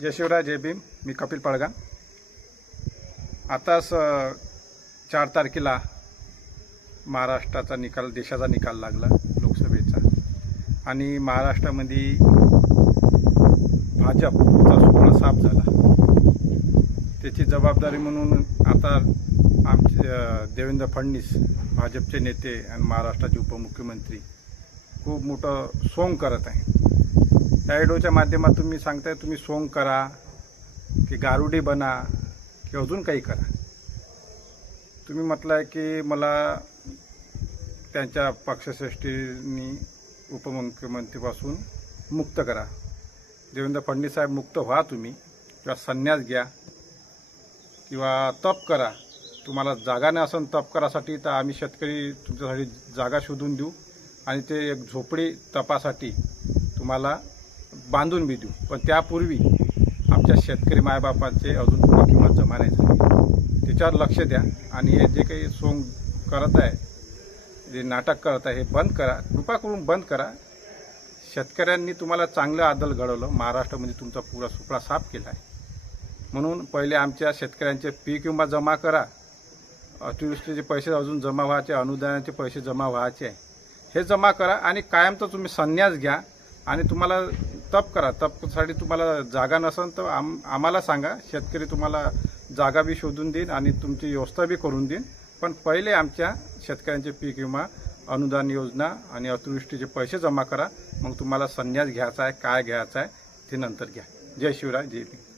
जय शिवराय जय भीम. मी कपिल पळगान आताच चार तारखेला महाराष्ट्राचा निकाल देशाचा निकाल लागला लोकसभेचा. आणि महाराष्ट्रामध्ये भाजपचा सुपडा साफ झाला. त्याची जबाबदारी म्हणून आता आमचे देवेंद्र फडणवीस भाजपचे नेते आणि महाराष्ट्राचे उपमुख्यमंत्री खूप मोठं सोंग करत आहे त्या माध्यमातून मी सांगताय तुम्ही सोंग करा की गारुडी बना की अजून काही करा. तुम्ही म्हटलं आहे की मला त्यांच्या पक्षश्रेष्ठींनी उपमुख्यमंत्रीपासून मुक्त करा. देवेंद्र फडणवीस साहेब मुक्त व्हा तुम्ही किंवा संन्यास घ्या किंवा तप करा. तुम्हाला जागा नाही असं तप करासाठी तर आम्ही शेतकरी तुमच्यासाठी जागा शोधून देऊ. आणि ते एक झोपडी तपासाठी तुम्हाला बांधून बी देऊ. पण त्यापूर्वी आमच्या शेतकरी मायबापांचे अजून पुढे किंमत जमा नाही झाली. त्याच्यावर लक्ष द्या आणि हे जे काही सोंग करत आहे जे नाटक करत आहे हे बंद करा. कृपा करून बंद करा. शेतकऱ्यांनी तुम्हाला चांगलं आदल घडवलं. महाराष्ट्रामध्ये तुमचा पुरा सुपडा साफ केला आहे. म्हणून पहिले आमच्या शेतकऱ्यांचे पीक विमा जमा करा. अतिवृष्टीचे पैसे अजून जमा व्हायचे अनुदानाचे पैसे जमा व्हायचे. आहे हे जमा करा आणि कायमचा तुम्ही संन्यास घ्या आणि तुम्हाला तप करा. तपसाठी तुम्हाला जागा नसेल तर आम आम्हाला सांगा. शेतकरी तुम्हाला जागा बी शोधून देईन आणि तुमची व्यवस्था बी करून देईन. पण पहिले आमच्या शेतकऱ्यांचे पीक विमा अनुदान योजना आणि अतिवृष्टीचे पैसे जमा करा. मग तुम्हाला संन्यास घ्यायचा आहे काय घ्यायचा आहे ते नंतर घ्या. जय शिवराय जय